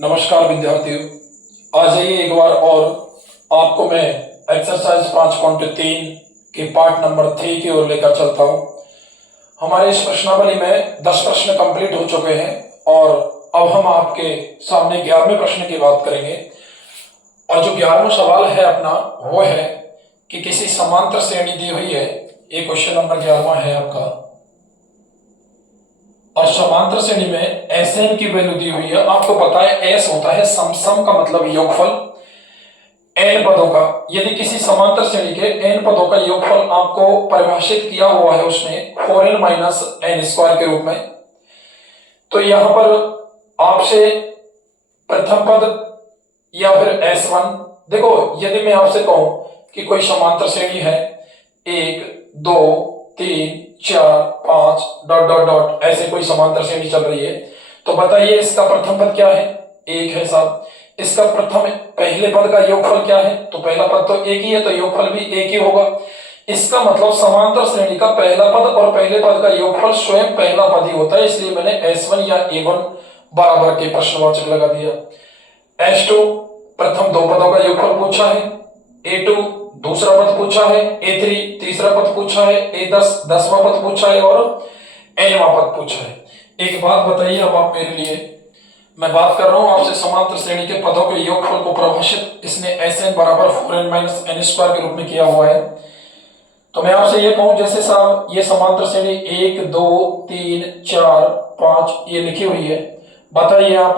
नमस्कार विद्यार्थियों, आ जाइए एक बार और आपको मैं एक्सरसाइज 5.3 के पार्ट नंबर 3 की ओर लेकर चलता हूं। हमारे इस प्रश्नावली में 10 प्रश्न कंप्लीट हो चुके हैं और अब हम आपके सामने 11वें प्रश्न की बात करेंगे। और जो 11वां सवाल है अपना वो है कि किसी समांतर श्रेणी दी हुई है। ये क्वेश्चन नंबर 11वां है आपका, और समांतर श्रेणी में Sn की वैल्यू दी हुई है। आपको पता है S होता है सम का मतलब योगफल n पदों का। यदि किसी समांतर श्रेणी के n पदों का योगफल आपको परिभाषित किया हुआ है उसने 4n माइनस n स्क्वायर के रूप में, तो यहां पर आपसे प्रथम पद या फिर S1, देखो यदि मैं आपसे कहूं कि कोई समांतर श्रेणी है 1 2 3 4 5 डॉट डॉट डॉट, ऐसे कोई समांतर श्रेणी चल रही है, तो बताइए इसका प्रथम पद क्या है? 1 है साहब। इसका प्रथम पहले पद का योगफल क्या है? तो पहला पद तो 1 ही है, तो योगफल भी 1 ही होगा। इसका मतलब समांतर श्रेणी का पहला पद और पहले पद का योगफल स्वयं पहला पद ही होता है, इसलिए मैंने S1 या A1 बराबर के प्रश्नवाचक लगा दिया। S2 प्रथम दो पदों का योगफल पूछा है, A2 दूसरा पद पूछा है, A3 तीसरा पद पूछा है, A10 10वां पद पूछा है और nवां पद पूछा है। एक बात बताइए अब आप मेरे लिए, मैं बात कर रहा हूं आपसे समांतर श्रेणी के पदों के योगफल को परिभाषित इसने Sn बराबर 4n माइनस n स्क्वायर के रूप में किया हुआ है। तो मैं आपसे ये कहूं जैसे साहब ये समांतर श्रेणी 1 2 3 4 5 ये लिखी हुई है, बताइए आप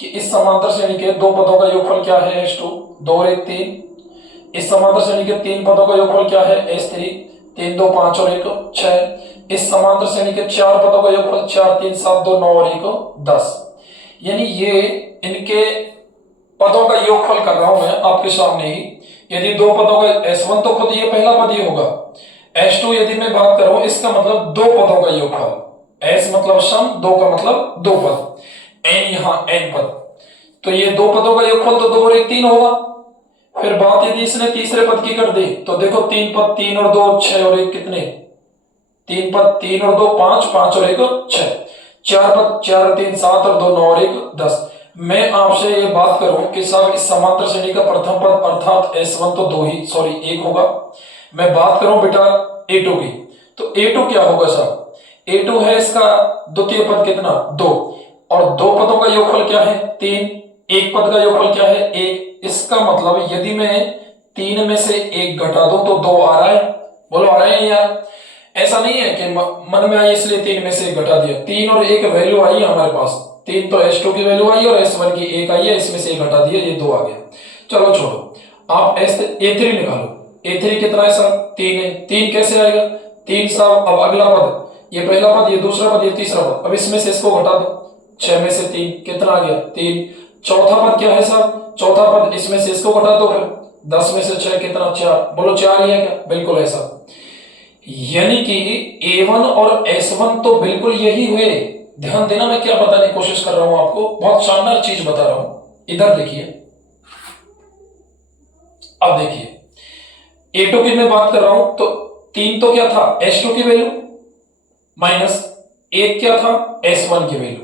कि इस समांतर श्रेणी के दो पदों का योगफल क्या है? S2 2 और 1 3। इस समांतर श्रेणी के तीन पदों का योगफल क्या है? S3 3 2 5 और 1 6। इस समांतर श्रेणी के चार पदों का योगफल 4 3 7 2 9 और 1 10। यानी ये इनके पदों का योगफल कर रहा हूं मैं आपके सामने ही। यदि दो पदों का S1 तो खुद ये पहला पद ही होगा, S2 यदि मैं बात करूं इसका मतलब दो पदों का योगफल, S मतलब सम, दो का मतलब दो पद, n यहां n पद, तो ये दो पदों का योगफल तो 2 और 1 3 होगा। फिर बात यदि इसने तीसरे पद की कर दी तो देखो तीन पद 3 और 2 6 और 1 कितने? तीन पद 3 और 2 5 5 और 1 6। चार पद 4 और 3 7 और 2 9 और 1 10। मैं आपसे ये बात करूं कि साहब इस समांतर श्रेणी का प्रथम पद अर्थात S1 तो 2 ही सॉरी 1 होगा। मैं बात करूं बेटा A2 की, तो A2 क्या होगा साहब? A2 है इसका द्वितीय पद कितना? 2, और दो पदों का योगफल क्या है? 3। एक पद का योगफल क्या है? 1। इसका मतलब यदि मैं 3 में से 1 घटा दूं तो 2 आ रहा है। बोलो आ रहे हैं यार? ऐसा नहीं है कि मन में आई इसलिए 3 में से 1 घटा दिया। 3 और 1 वैल्यू आई है हमारे पास, 3 तो S2 की वैल्यू आई और S1 की 1 आई है, इसमें से 1 घटा दिया, ये 2 आ गया। चलो छोड़ो, आप A3 निकालो। A3 कितना है साहब? 3 है। 3 कैसे आएगा? 3 साहब, अब अगला पद, ये पहला पद, ये दूसरा पद, ये तीसरा पद, अब इसमें से इसको घटा दो। 6 में से 3 कितना आ गया? 3। चौथा पद क्या है साहब? चौथा पद, इसमें से इसको घटा दो। फिर 10 में से 6 कितना? 4। बोलो 4 ही है क्या? बिल्कुल है साहब। यानी कि A1 और S1 तो बिल्कुल यही हुए। ध्यान देना, मैं क्या बताने की कोशिश कर रहा हूं आपको, बहुत शानदार चीज बता रहा हूं। इधर देखिए, अब देखिए A2 की मैं बात कर रहा हूं तो 3 तो क्या था? S2 की वैल्यू माइनस 1 क्या था? S1 की वैल्यू।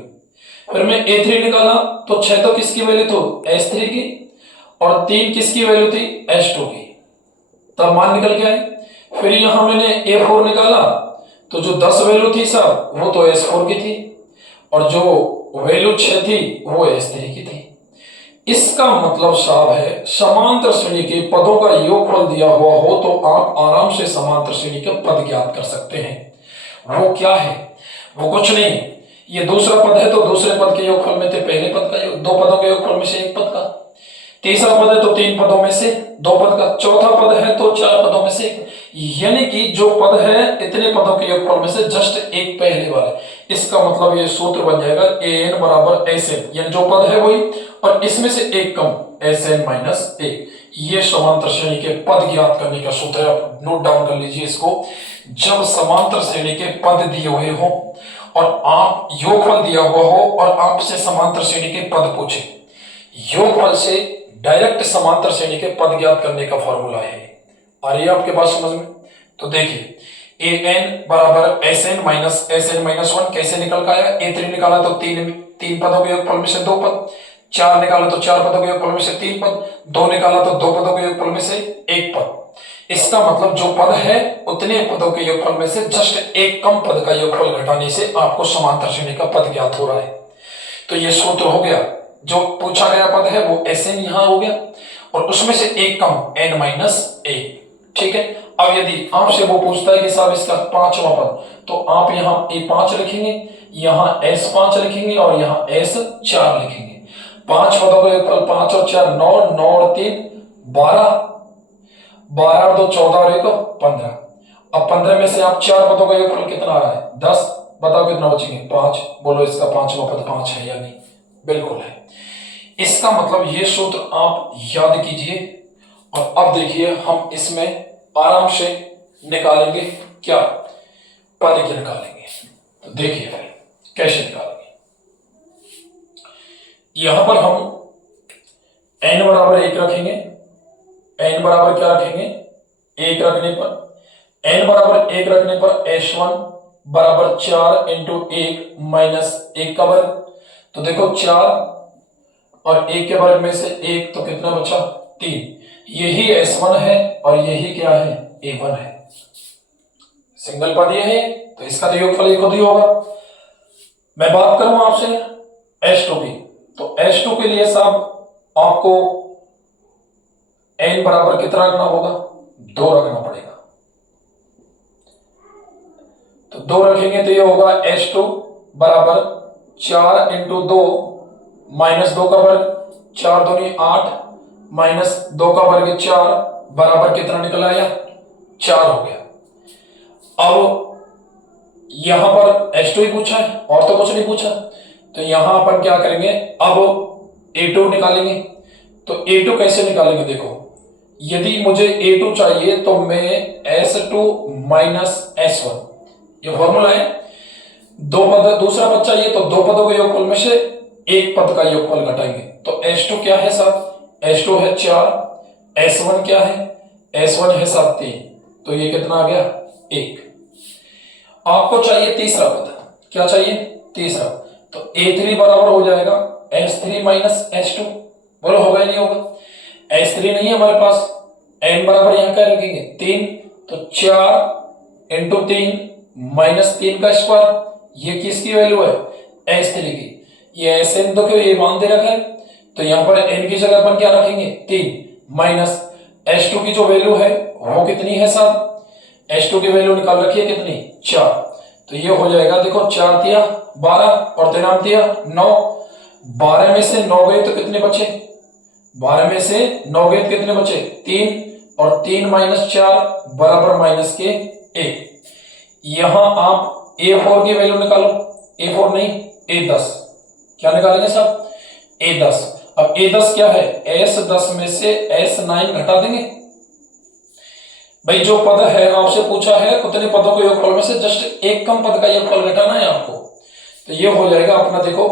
फिर मैं A3 निकाला तो 6 तो किसकी वैल्यू थी? S3 की, और 3 किसकी वैल्यू थी? S2 की। तब मान निकल के आए। फिर यहां मैंने A4 निकाला तो जो 10 वैल्यू थी साहब वो तो S4 की थी, और जो वैल्यू 6 थी वो S3 की थी। इसका मतलब साहब है समांतर श्रेणी के पदों का योगफल दिया हुआ हो तो आप आराम से समांतर श्रेणी के पद ज्ञात कर सकते हैं। वो क्या है? वो कुछ नहीं, ये दूसरा पद है तो दूसरे पद के योगफल में थे पहले पद का, दो पदों के योगफल में से एक पद का। तीसरा पद है तो तीन पदों में से दो पद का। चौथा पद है तो चार पदों में से एक। यानी कि जो पद है इतने पदों के योगफल में से जस्ट एक पहले वाला। इसका मतलब ये सूत्र बन जाएगा an बराबर Sn, यानी जो पद है वही और इसमें से एक कम, Sn माइनस 1। ये समांतर श्रेणी के पद ज्ञात करने का सूत्र है, आप नोट डाउन कर लीजिए इसको। जब समांतर श्रेणी के पद दिए हुए हो और आप योगफल दिया हुआ हो और आपसे समांतर श्रेणी के पद पूछे, योगफल से डायरेक्ट समांतर श्रेणी के पद ज्ञात करने का फॉर्मूला है। आ रही है आपके पास समझ में? तो देखिए an बराबर Sn माइनस 1 कैसे निकल का आया? A3 निकाला तो तीन पदों के योगफल में से दो पद, 4 निकालो तो 4 पदों के योगफल में से 3 पद, 2 निकाला तो 2 पदों के योगफल में से 1 पद। इसका मतलब जो पद है उतने पदों के योगफल में से जस्ट एक कम पद का योगफल घटाने से आपको समांतर श्रेणी का पद ज्ञात हो रहा है। तो ये सूत्र हो गया, जो पूछा गया पद है वो Sn यहां हो गया और उसमें से एक कम n-1। ठीक है। अब यदि आपसे वो पूछता है कि साहब इसका 5वां पद, तो आप यहाँ A5 लिखेंगे, यहाँ S5 लिखेंगे और यहाँ S4 लिखेंगे। 5 पदों का योगफल 5 और 4 9, 9 और 3 12, 12 और 2 14 और 1 15। अब 15 में से आप 4 पदों का योगफल कितना आ रहा है 10, बताओ कितना बचेंगे 5। बोलो इसका 5वां पद 5 है या नहीं? बिल्कुल है। इसका मतलब ये सूत्र आप याद कीजिए और अब देखिए हम इसमें आराम से निकालेंगे क्या, पद क्या निकालेंगे। तो देखिए फिर कैसे निकालेंगे। यहां पर हम n बराबर 1 रखेंगे, n बराबर क्या रखेंगे 1 रखने पर, n बराबर 1 रखने पर S1 बराबर 4 इंटू 1 माइनस 1 का वर्ग। तो देखो 4 और 1 के वर्ग में से 1 तो कितना बचा 3। यही S1 है और यही क्या है A1 है। सिंगल पद ये है तो इसका तो योगफल एक खुद ही होगा। मैं बात करूं आपसे S2 की, तो S2 के लिए साहब आपको n बराबर कितना रखना होगा 2 रखना पड़ेगा। तो 2 रखेंगे तो ये होगा S2 बराबर 4 इंटू 2 माइनस 2 का वर्ग, 4 दूनी 8 माइनस 2 का वर्ग 4 बराबर कितना निकल आया 4 हो गया। अब यहां पर H2 ही पूछा है और तो कुछ नहीं पूछा, तो यहां अपन क्या करेंगे अब A2 निकालेंगे। तो A2 कैसे निकालेंगे, देखो यदि मुझे A2 चाहिए तो मैं S2 माइनस S1, ये फॉर्मूला है। 2 पद, दूसरा पद चाहिए तो 2 पदों के योगफल में से एक पद का योगफल घटाएंगे। तो S2 क्या है साहब, S2 है 4, S1 क्या है, S1 है 3, तो ये कितना आ गया 1। आपको चाहिए तीसरा पद, क्या चाहिए तीसरा, तो A3 बराबर हो जाएगा S3 माइनस S2। बोलो होगा नहीं होगा, S3 नहीं है हमारे पास, n बराबर यहां क्या रखेंगे 3, तो 4 इंटू 3 माइनस 3 का स्क्वायर, ये किसकी वैल्यू है S3 की। ये Sn तो क्यों ये मान दे रखा है, तो यहां पर n की जगह अपन क्या रखेंगे 3 माइनस S2 की जो वैल्यू है वो कितनी है साहब, S2 की वैल्यू निकाल रखी है कितनी 4। तो ये हो जाएगा देखो 4 दिया 12 और 3 दिया 9, 12 में से 9 गए तो कितने बचे, 12 में से 9 गए तो कितने बचे 3, और 3 माइनस 4 बराबर माइनस के 1। यहां आप A4 की वैल्यू निकालो, A4 नहीं A10, क्या निकालेंगे साहब A10। अब A10 क्या है, S10 में से S9 घटा देंगे। भाई जो पद है आपसे पूछा है उतने पदों के योगफल में से जस्ट एक कम पद का योगफल घटाना है आपको। तो ये हो जाएगा अपना देखो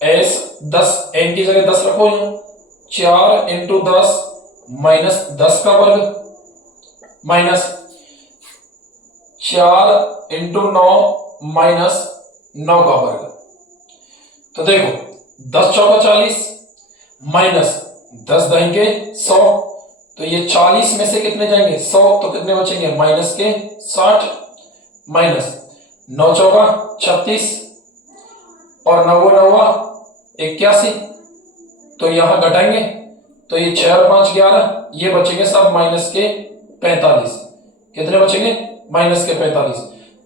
S10, n की जगह 10 रखो, यहाँ 4 इंटू 10 माइनस 10 का वर्ग माइनस 4 इंटू 9 माइनस 9 का वर्ग। तो देखो 10 चौका 40 माइनस 10 दहेंगे 100, तो ये 40 में से कितने जाएंगे 100, तो कितने बचेंगे माइनस के 60 माइनस 9 चौका 36 और 9 9 81, तो यहां घटाएंगे तो ये 6 और 5 11, ये बचेंगे सब माइनस के 45। कितने बचेंगे माइनस के 45,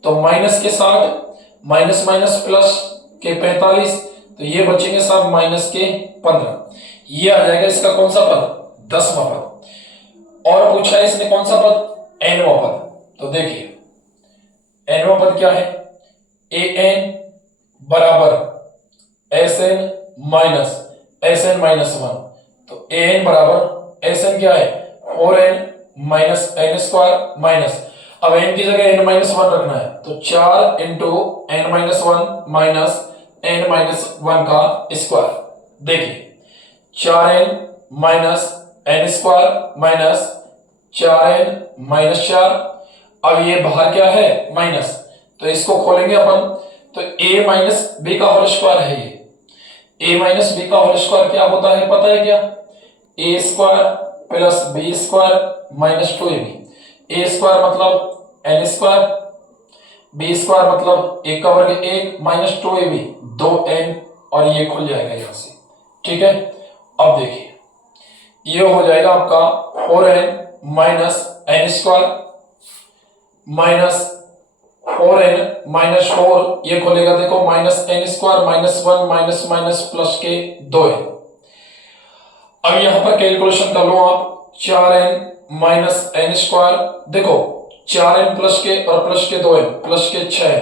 तो माइनस के 60 माइनस माइनस प्लस के 45, तो ये बचेंगे सब माइनस के 15। ये आ जाएगा इसका कौन सा पद 10वां पद। और पूछा है इसने कौन सा पद nवां पद। तो देखिए nवां पद क्या है, an बराबर sn माइनस sn माइनस 1। तो an बराबर sn क्या है 4n minus n square minus, अब n की जगह n माइनस 1 रखना है, तो 4 into n minus 1 minus n minus 1 का स्क्वायर। देखिए 4n minus n square minus 4n minus 4। अब ये बाहर क्या है माइनस, तो इसको खोलेंगे अपन, तो a माइनस b का होल स्क्वायर है, ए माइनस बी का होल स्क्वायर क्या होता है पता है क्या? A square plus B square minus 2ab। A square मतलब एन स्क्वायर, बी स्क्वायर मतलब ए का वर्ग 1 माइनस 2ab 2n, और ये खुल जाएगा यहां से। ठीक है, अब देखिए ये हो जाएगा आपका 4n minus n square minus 4n minus 4, ये खोलेगा देखो minus n square minus 1 minus minus plus के 2n। अब यहां पर कैलकुलेशन कर लो आप, 4n माइनस एन स्क्वायर, देखो 4n प्लस के और प्लस के 2n प्लस के 6,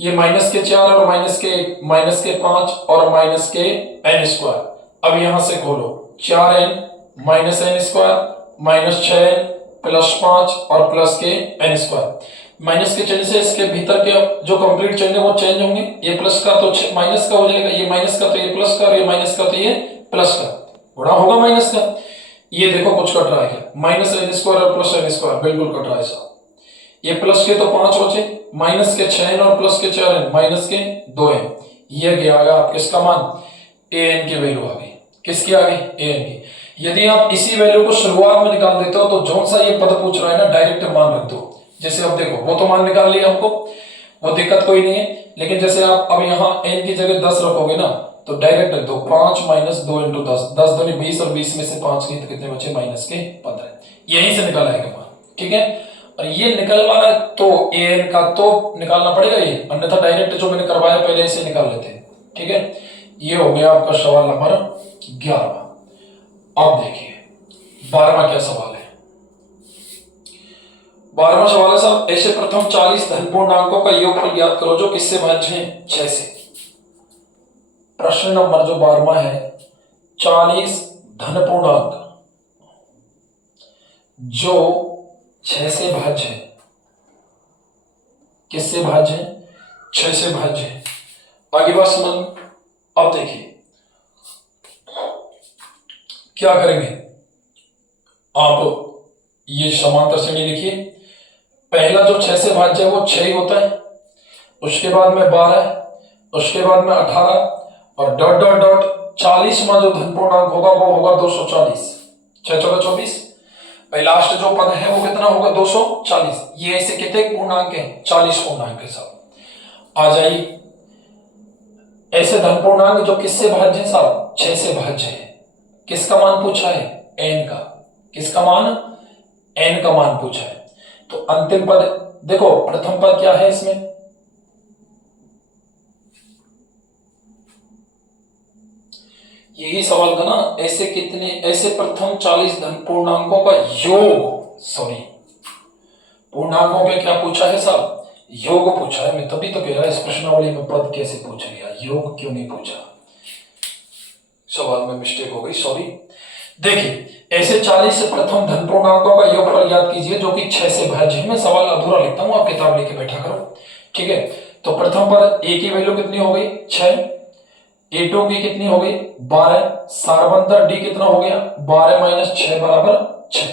ये माइनस के 4 और माइनस के 1 माइनस के 5 और माइनस के एन स्क्वायर। अब यहां से खोलो 4n minus n square minus 6n plus 5 और प्लस के एन स्क्वायर। माइनस के चिन्ह से इसके भीतर के जो कंप्लीट चिन्ह है वो चेंज होंगे, ये प्लस का तो माइनस का हो जाएगा, ये माइनस का तो ये प्लस का, और ये माइनस का तो ये प्लस का, गुणा होगा माइनस का। ये देखो कुछ कट रहा है क्या? माइनस एन स्क्वायर और प्लस एन स्क्वायर बिल्कुल कट रहा है साहब। ये प्लस के तो 5 बचे, माइनस के 6n और प्लस के 4n माइनस के 2n, ये गया आप किसका मान? an की वैल्यू आ गई। किसकी आ गई? an की। यदि आप इसी वैल्यू को शुरुआत में निकाल देते हो तो जो सा ये पद पूछ रहा है ना डायरेक्ट मान रख दो। जैसे अब देखो वो तो मान निकाल लिया हमको, वो दिक्कत कोई नहीं है, लेकिन जैसे आप अब यहाँ n की जगह 10 रखोगे ना तो डायरेक्ट रख दो 5 माइनस 2 इंटू 10, 10 दूनी 20 और 20 में से 5 की तो कितने बचे? माइनस के 15। यहीं से निकाल आएगा मान। ठीक है, और ये निकलवाना तो an का तो निकालना पड़ेगा ये, अन्यथा डायरेक्ट जो मैंने करवाया पहले इसे निकाल लेते हैं। ठीक है, ये हो गया आपका सवाल नंबर 11। अब देखिए 12वां क्या सवाल है। 12वां सवाल है साहब, ऐसे प्रथम 40 धन पूर्णांकों का योगफल ज्ञात करो जो किससे भाज्य है? 6 से। प्रश्न नंबर जो 12वां है, 40 धन पूर्णांक जो 6 से भाज्य है। किससे भाज्य है? 6 से भाज्य है। आगे बात समझ। अब देखिए क्या करेंगे आप, ये समांतर श्रेणी लिखिए। पहला जो 6 से भाज्य है वो 6 ही होता है, उसके बाद में 12, उसके बाद में 18 और डॉट डॉट डॉट 40 में जो धन पूर्णांक होगा वो होगा 240। 6 चौका 24, लास्ट जो पद है वो कितना होगा? 240। ये ऐसे कितने पूर्णांक हैं? 40 पूर्णांक के साथ। आ जाइए, ऐसे धन पूर्णांक जो किससे भाज्य है साहब? 6 से भाज्य है। किसका मान पूछा है? n का। किसका मान? n का मान पूछा है। तो अंतिम पद देखो, प्रथम पद क्या है इसमें? यही सवाल था ना, ऐसे कितने, ऐसे प्रथम 40 धन पूर्णांकों का योग, सॉरी पूर्णांकों में क्या पूछा है साहब? योग पूछा है। मैं तभी तो कह रहा इस प्रश्नावली में पद कैसे पूछ लिया, योग क्यों नहीं पूछा? सवाल में मिस्टेक हो गई, सॉरी। देखिए ऐसे 40 से प्रथम धन पूर्णांकों का योगफल ज्ञात कीजिए जो कि 6 से भाज्य है। मैं सवाल अधूरा लिखता हूं, आप किताब लेके बैठा करो। ठीक है, तो प्रथम पर a की वैल्यू कितनी हो गई? 6, a2 की कितनी हो गई? 12, सारबंतर d कितना हो गया? 12 माइनस 6 बराबर 6।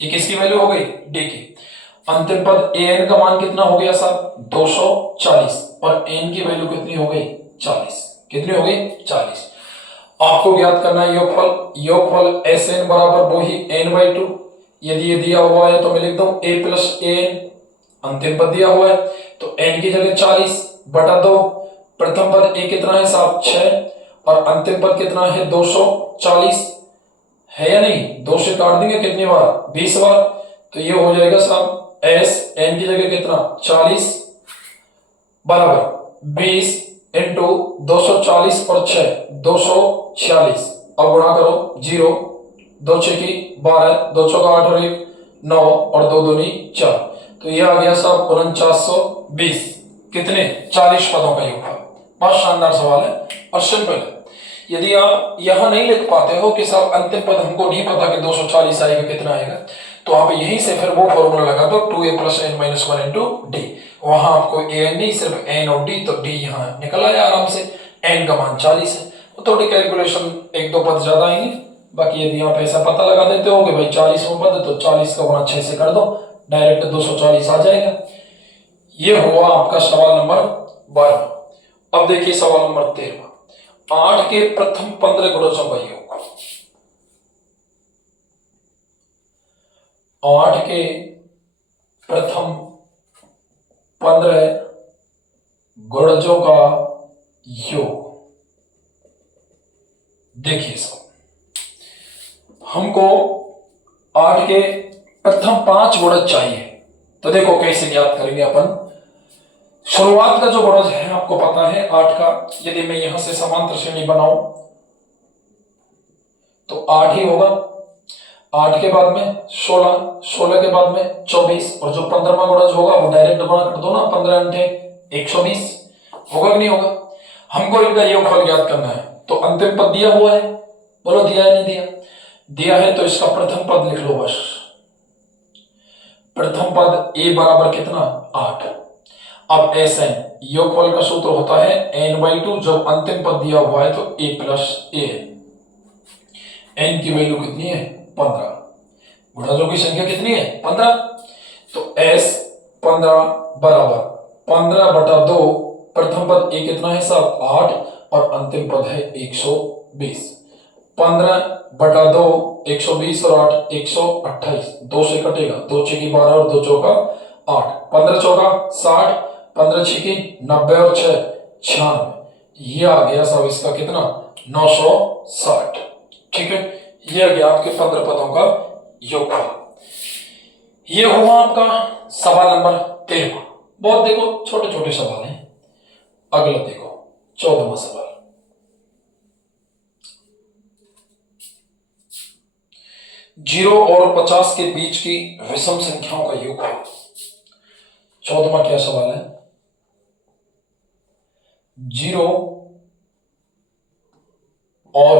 ये किसकी वैल्यू हो गई? d की। अंतिम पद an का मान कितना हो गया साहब? 240, और n की वैल्यू कितनी हो गई? 40। कितनी हो गई? 40। आपको ज्ञात करना है योगफल। योगफल Sn बराबर वो ही n/2। यदि ये दिया हुआ है तो मैं लिख दूं a प्लस an। अंतिम पद दिया हुआ है तो n की जगह 40 बटा 2। प्रथम पद a कितना है साहब? 6, और अंतिम पद कितना है? 240 है या नहीं? 2 से काट देंगे कितनी बार? 20 बार। तो ये हो जाएगा साहब s n की जगह कितना? 40 बराबर 20 इंटू 240 और 6 246। अब गुणा करो 0, 2 6 की 12, 2 चौका 8 और 1 9 और 2 दूनी 4। तो ये आ गया साहब 4920। कितने? 40 पदों का योगफल। बहुत शानदार सवाल है और सिंपल है। यदि आप यहां नहीं लिख पाते हो कि साहब अंतिम पद हमको नहीं पता कि 240 आएगा कितना आएगा, तो आप यहीं से फिर वो फॉर्मूला लगा दो 2a plus n minus 1 into D. वहां आपको an नहीं सिर्फ n और d, तो d यहाँ निकल आया आराम से। n का मान 40 है, तो थोड़ी कैलकुलेशन 1-2 पद ज्यादा आएंगे। बाकी यदि आप ऐसा पता लगा देते हो कि भाई 40 में पद है तो 40 का गुणा 6 से कर दो, डायरेक्ट 240 आ जाएगा। ये हुआ आपका सवाल नंबर 12। अब देखिए सवाल नंबर 13। 8 के प्रथम 15 गुणजों का योग, 8 के प्रथम 15 गुणजों का योग। देखिए इसको, हमको 8 के प्रथम 5 गुणज चाहिए, तो देखो कैसे ज्ञात करेंगे अपन। शुरुआत का जो गुणज है आपको पता है 8 का, यदि मैं यहां से समांतर श्रेणी बनाऊं तो 8 ही होगा। 8 के बाद में 16, 16 के बाद में 24, और जो 15वां गुणज होगा वो डायरेक्ट गुणा कर दो ना, 15 × 120 होगा कि नहीं होगा। हमको इनका योगफल ज्ञात करना है, तो अंतिम पद दिया हुआ है, बोलो दिया है नहीं दिया? दिया है, तो इसका प्रथम पद लिख लो बस। प्रथम पद a बराबर कितना? 8। अब Sn योगफल का सूत्र होता है n/2, जब अंतिम पद दिया हुआ है तो a + an। n की वैल्यू कितनी है? 15। गुणजों की संख्या कितनी है? 15। तो S 15 बराबर 15/2, प्रथम पद a कितना है साहब? 8, और अंतिम पद है 120। 15/2 120 और 8 128, 2 से कटेगा, 2 × 6 = 12 और 2 चौका 8, 15 चौका 60, 15 × 6 = 90 और 6 96। ये आ गया सब इसका कितना? 960। ठीक है, ये आ गया आपके 15 पदों का योगफल। ये हुआ आपका सवाल नंबर 13। बहुत देखो छोटे छोटे सवाल हैं। अगला देखो 14वां सवाल। 0 और 50 के बीच की विषम संख्याओं का योगफल। 14वां क्या सवाल है? 0 और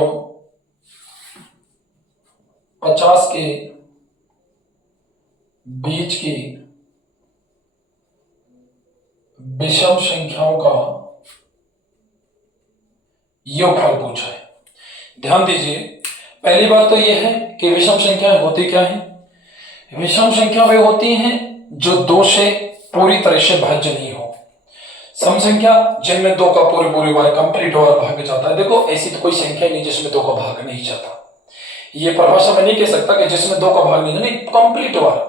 50 के बीच की विषम संख्याओं का योगफल पूछा है। ध्यान दीजिए, पहली बात तो यह है कि विषम संख्याएं होती क्या हैं? विषम संख्या वे होती हैं जो 2 से पूरी तरह से भाज्य नहीं हो। सम संख्या जिनमें 2 का पूरी बार कंप्लीट ओवर भाग जाता है। देखो ऐसी तो कोई संख्या नहीं जिसमें 2 का भाग नहीं जाता। ये परिभाषा में नहीं कह सकता कि जिसमें 2 का भाग नहीं, कंप्लीट ओवर।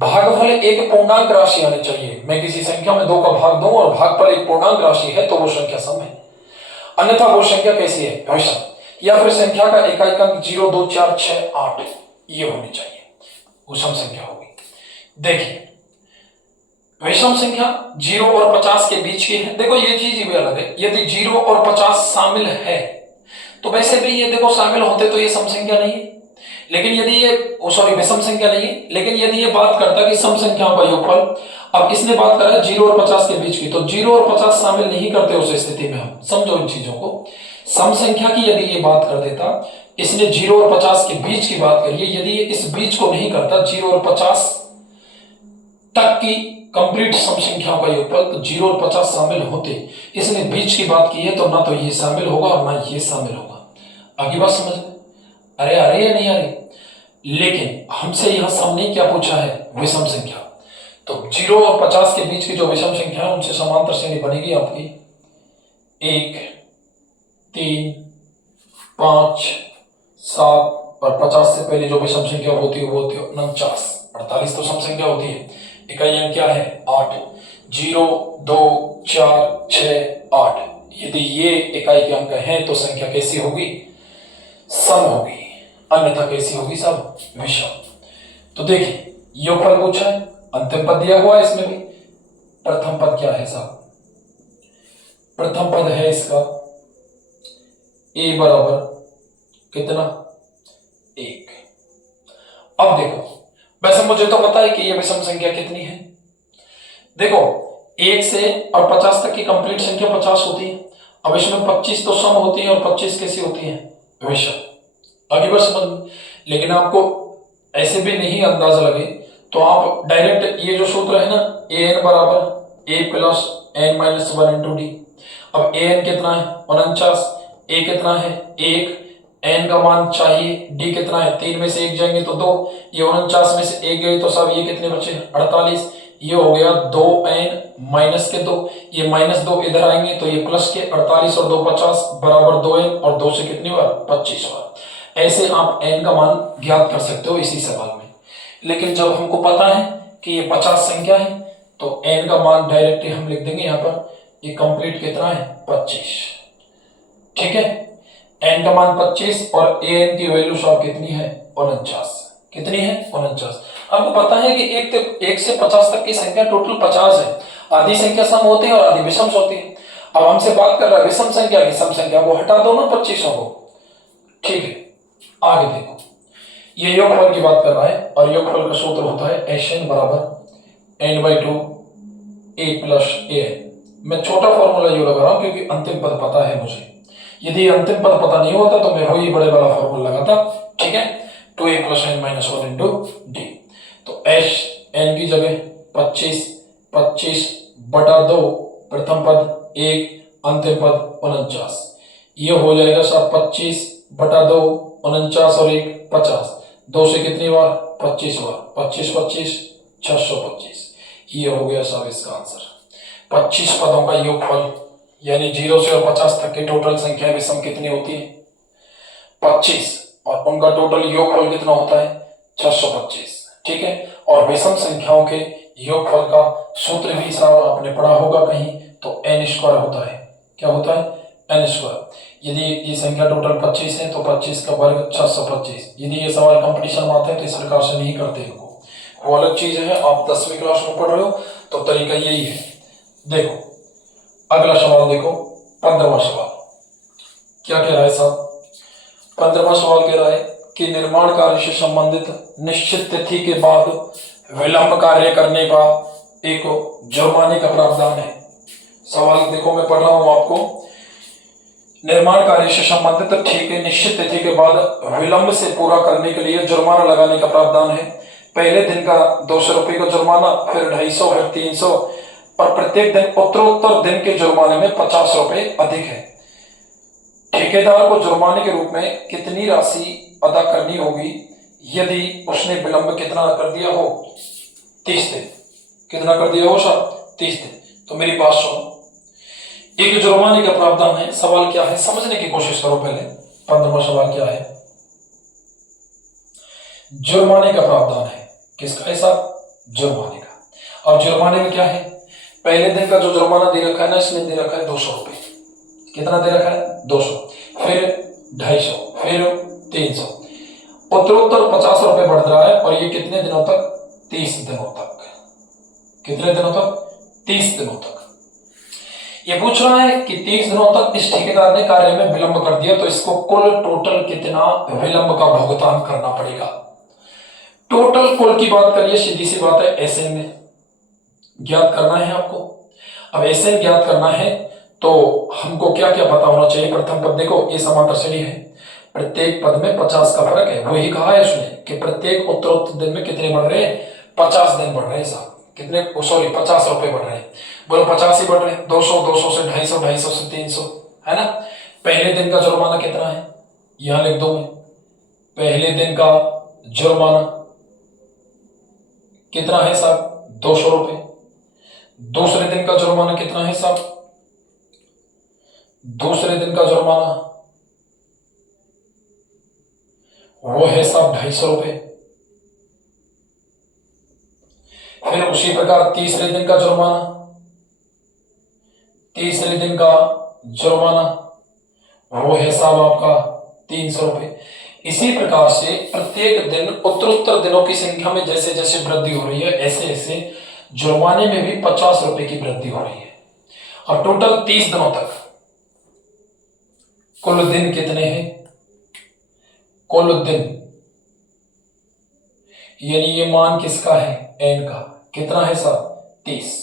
भागफल एक पूर्णांक राशि आनी चाहिए। मैं किसी संख्या में 2 का भाग दूं और भागफल एक पूर्णांक राशि है तो वो संख्या सम है, अन्यथा वो संख्या कैसी है? विषम। या फिर संख्या का इकाई अंक 0, 2, 4, 6, 8 ये होनी चाहिए, वो सम संख्या होगी। देखिए विषम संख्या 0 और 50 के बीच की है। देखो ये चीज भी अलग है। यदि 0 और 50 शामिल है तो वैसे भी ये देखो शामिल होते तो ये सम संख्या नहीं है, लेकिन यदि ये विषम संख्या नहीं है, लेकिन यदि ये बात करता है कि सम संख्याओं का योगफल, अब इसने बात करा 0 और 50 के बीच की, तो 0 और 50 शामिल नहीं करते उस स्थिति में। हम समझो इन चीजों को। सम संख्या की यदि ये बात कर देता, इसने 0 और 50 के बीच की बात करी है, यदि ये इस बीच को नहीं करता 0 और 50 तक की कंप्लीट सम संख्याओं का योगफल, तो 0 और 50 शामिल होते। इसने बीच की बात की है तो ना तो ये शामिल होगा और ना ये शामिल होगा। आगे बात समझ? अरे अरे या नहीं अरे? लेकिन हमसे यहां सामने क्या पूछा है? विषम संख्या। तो 0 और 50 के बीच की जो विषम संख्या है उनसे समांतर श्रेणी बनेगी आपकी 1, 3, 5, 7, और 50 से पहले जो विषम संख्या होती है वो होती है 49। 48 तो सम संख्या होती है। इकाई अंक क्या है? 8। 0, 2, 4, 6, 8। यदि ये इकाई के अंक हैं तो संख्या कैसी होगी? सम होगी, अन्यथा कैसी होगी? सब विषम। तो देखिए योगफल पूछा है, अंतिम पद दिया हुआ है इसमें भी। प्रथम पद क्या है साहब? प्रथम पद है इसका a बराबर कितना? 1। अब देखो, वैसे मुझे तो पता है कि ये विषम संख्या कितनी है। देखो 1 से और 50 तक की कंप्लीट संख्या 50 होती है। अब इसमें 25 तो सम होती है और 25 कैसी होती है? विषम। आगे बस समझ। लेकिन आपको ऐसे भी नहीं अंदाजा लगे तो आप डायरेक्ट ये जो सूत्र है ना, an बराबर a plus n minus 1 into D. अब an कितना है? 49। a कितना है? 1। n का मान चाहिए, d कितना है? 3 में से 1 जाएंगे तो 2, ये 49 में से 1 गए तो सब ये कितने बचे? 48। ये हो गया 2n माइनस के 2, ये -2 इधर आएंगे तो ये प्लस के 48 और 2 50 बराबर 2n और 2 से कितनी बार 25 बार। ऐसे आप n का मान ज्ञात कर सकते हो इसी सवाल में। लेकिन जब हमको पता है कि ये 50 संख्या है तो n का मान डायरेक्टली हम लिख देंगे यहाँ पर, ये कंप्लीट कितना है 25। ठीक है, n का मान 25 और an की वैल्यू साहब कितनी है 49। कितनी है 49। आपको पता है कि एक से 50 तक की संख्या टोटल 50 है। आधी संख्या सम होती है और आधी विषम होती है। अब हमसे बात कर रहा है विषम संख्या की, सम संख्या को हटा दो ना 25 को। ठीक है, आगे देखो, ये योगफल की बात कर रहा है और योगफल का सूत्र होता है Sn बराबर n/2 a प्लस a। मैं छोटा फॉर्मूला यूज लगा रहा हूं क्योंकि अंतिम पद पता है मुझे। यदि अंतिम पद पता नहीं होता तो मैं वही बड़े वाला फॉर्मूला लगाता। ठीक है, 2a + n - 1 × d। तो एस एन की जगह 25 बटा 2 प्रथम पद 1 अंतिम पद 49। ये हो जाएगा साहब 25 बटा 2 49 और 1 50। 2 से कितनी बार 25 बार, 25 25 625। ये हो गया साहब इसका आंसर। 25 पदों का योगफल यानी 0 से और 50 तक की टोटल संख्या विषम कितनी होती है 25 और उनका टोटल योगफल कितना होता है 625। ठीक है, और विषम संख्याओं के योगफल का सूत्र भी साहब आपने पढ़ा होगा कहीं, तो n² होता है। क्या होता है n²। यदि ये संख्या टोटल 25 है तो 25 का वर्ग 625। यदि ये सवाल कंपटीशन में आते हैं तो इस प्रकार से नहीं करते इनको, वो अलग चीज है। आप 10वीं क्लास में पढ़ रहे हो तो तरीका यही है। देखो अगला सवाल देखो, 15वां सवाल क्या कह रहा है साहब। 15वां सवाल कह रहा है कि निर्माण कार्य से संबंधित निश्चित तिथि के बाद विलंब कार्य करने का एक जुर्माने का प्रावधान है। सवाल देखो मैं पढ़ रहा हूं आपको। निर्माण कार्य से संबंधित ठीक है निश्चित तिथि के बाद विलंब से पूरा करने के लिए जुर्माना लगाने का प्रावधान है। पहले दिन का 200 रुपये का जुर्माना, फिर 250, फिर 300 और प्रत्येक दिन उत्तरोत्तर दिन के जुर्माने में 50 रुपए अधिक है। ठेकेदार को जुर्माने के रूप में कितनी राशि अदा करनी होगी यदि उसने विलंब कितना कर दिया हो 30 दिन। कितना कर दिया हो साहब 30 दिन। तो मेरी बात सुनो, एक जुर्माने का प्रावधान है। सवाल क्या है समझने की कोशिश करो पहले। 15वां सवाल क्या है, जुर्माने का प्रावधान है। किसका है साहब जुर्माने का। और जुर्माने में क्या है, पहले दिन का जो जुर्माना दे रखा है ना इसमें दे रखा है 200 रुपए। कितना दे रखा है 200, फिर 250, फिर 300, उत्तरोत्तर 50 रुपए बढ़ रहा है। और ये कितने दिनों तक 30 दिनों तक। कितने दिनों तक 30 दिनों तक। ये पूछ रहा है कि 30 दिनों तक इस ठेकेदार ने कार्य में विलंब कर दिया तो इसको कुल टोटल कितना विलंब का भुगतान करना पड़ेगा। टोटल कुल की बात करिए, सीधी सी बात है एसएन में ज्ञात करना है आपको। अब एसएन ज्ञात करना है तो हमको क्या क्या पता होना चाहिए। प्रथम पद देखो ये समांतर श्रेणी है, प्रत्येक पद में 50 का फर्क है। वही कहा है उसने कि प्रत्येक उत्तरोत्तर दिन में कितने बढ़ रहे हैं 50 दिन बढ़ रहे हैं साहब। कितने सॉरी 50 रुपए बढ़ रहे हैं। बोलो 50 ही बढ़ रहे हैं। 200 200 से 250, 250 से 300 है ना। पहले दिन का जुर्माना कितना है यहां लिख दो मैं। पहले दिन का जुर्माना कितना है साहब 200 रुपए। दूसरे दिन का जुर्माना कितना है साहब, दूसरे दिन का जुर्माना वो है साहब 250 रुपए। फिर उसी प्रकार तीसरे दिन का जुर्माना, तीसरे दिन का जुर्माना वो है साहब आपका 300 रुपए। इसी प्रकार से प्रत्येक दिन उत्तरोत्तर दिनों की संख्या में जैसे जैसे वृद्धि हो रही है ऐसे ऐसे जुर्माने में भी 50 रुपए की वृद्धि हो रही है। और टोटल 30 दिनों तक कुल दिन कितने हैं, कुल दिन यानी ये मान किसका है एन का, कितना है साहब 30।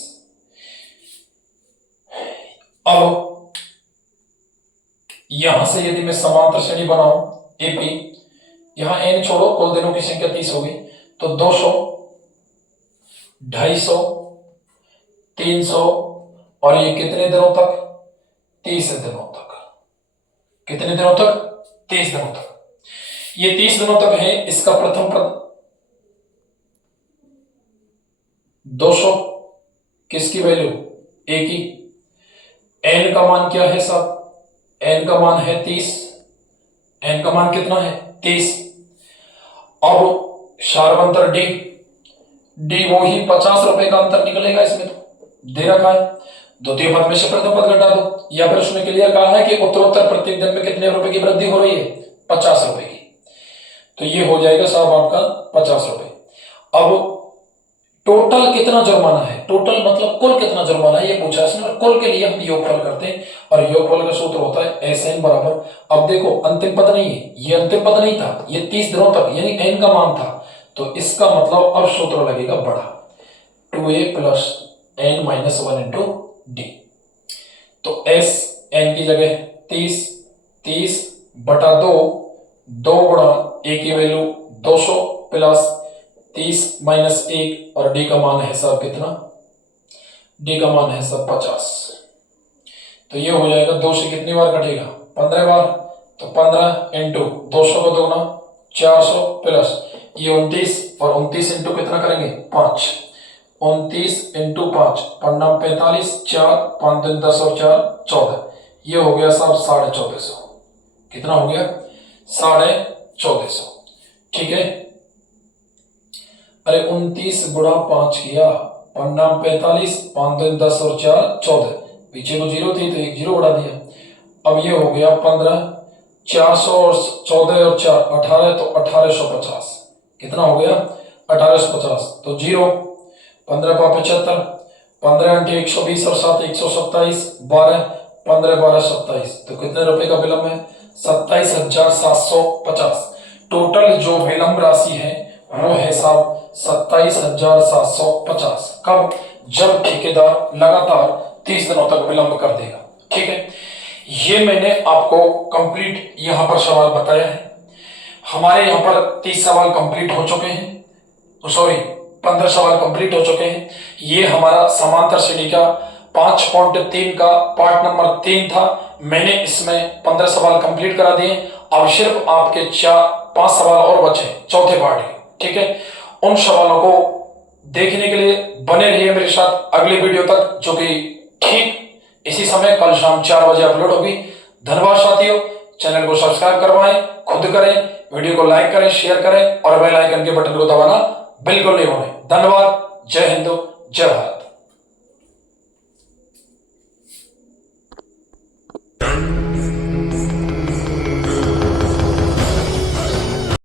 अब यहां से यदि मैं समांतर श्रेणी बनाऊं एपी, यहां एन छोड़ो कुल दिनों की संख्या 30 होगी तो 200, 250, 300 और ये कितने दिनों तक 30 दिनों तक। कितने दिनों तक 30 दिनों तक। ये 30 दिनों तक है। इसका प्रथम पद 200 किसकी वैल्यू, ए की। एन का मान क्या है साहब, एन का मान है 30, एन का मान कितना है 30। अब शार्प अंतर डी, डी वो ही 50 रुपए का अंतर निकलेगा, इसमें तो दे रखा है, द्वितीय पद में से प्रथम पद घटा दो, या फिर उसने क्लियर कहा है कि उत्तरोत्तर प्रत्येक दिन में कितने रुपए की वृद्धि हो रही है, 50 रुपए की। तो ये हो जाएगा साहब आपका 50 रुपए। अब टोटल कितना जुर्माना है, टोटल मतलब कुल कितना जुर्माना है ये पूछा इसने, और कुल के लिए हम योगफल करते हैं, और योगफल का सूत्र होता है एस एन बराबर। अब देखो अंतिम पद नहीं है, ये अंतिम पद नहीं था, ये 30 दिनों तक यानी एन का मान था, तो इसका मतलब अब सूत्र लगेगा बड़ा, 2a plus n minus 1 into d. तो एस एन की जगह 30, 30 बटा 2, 2 गुणा ए की वैल्यू 200 प्लस 30 माइनस 1, और डी का मान है साहब कितना, डी का मान है साहब 50। तो ये हो जाएगा 2 से कितनी बार कटेगा, 15 बार, तो 15 इंटू 200 का दोगुना 400 प्लस ये 29, और 29 इंटू कितना करेंगे 5, 29 इंटू 5 पंडा 45, 4 5 दिन 10 और 4 14, ये हो गया साहब 1450। कितना हो गया 1450, ठीक है। अरे 29 गुणा 5 किया, पंडा 45, 5 दिन 10 और 4 14, पीछे को जीरो थी तो एक जीरो उड़ा दिया। अब ये हो गया 15, 400 और 14 और 4 18, तो 1850। कितना हो गया 1850, तो जीरो, 15 का 75, 15 इंटू 120 और 7 127, 12 15 12 27, तो कितने रुपए का विलंब है 27,750। टोटल जो विलंब राशि है वो है साहब 27,750। कब, जब ठेकेदार लगातार 30 दिनों तक विलंब कर देगा, ठीक है। ये मैंने आपको कंप्लीट यहां पर सवाल बताया है। हमारे यहां पर 30 सवाल कंप्लीट हो चुके हैं, सॉरी 15 सवाल कंप्लीट हो चुके हैं। ये हमारा समांतर श्रेणी का 5.3 का पार्ट नंबर 3 था। मैंने इसमें 15 सवाल कंप्लीट करा दिए। अब सिर्फ आपके 4-5 सवाल और बचे चौथे पार्ट के, ठीक है। उन सवालों को देखने के लिए बने रहिए मेरे साथ अगले वीडियो तक, जो कि ठीक इसी समय कल शाम 4 बजे अपलोड होगी। धन्यवाद साथियों, चैनल को सब्सक्राइब करवाएं, खुद करें, वीडियो को लाइक करें, शेयर करें, और बेल आइकन के बटन को दबाना बिल्कुल नहीं भूलें। धन्यवाद, जय हिंद, जय भारत।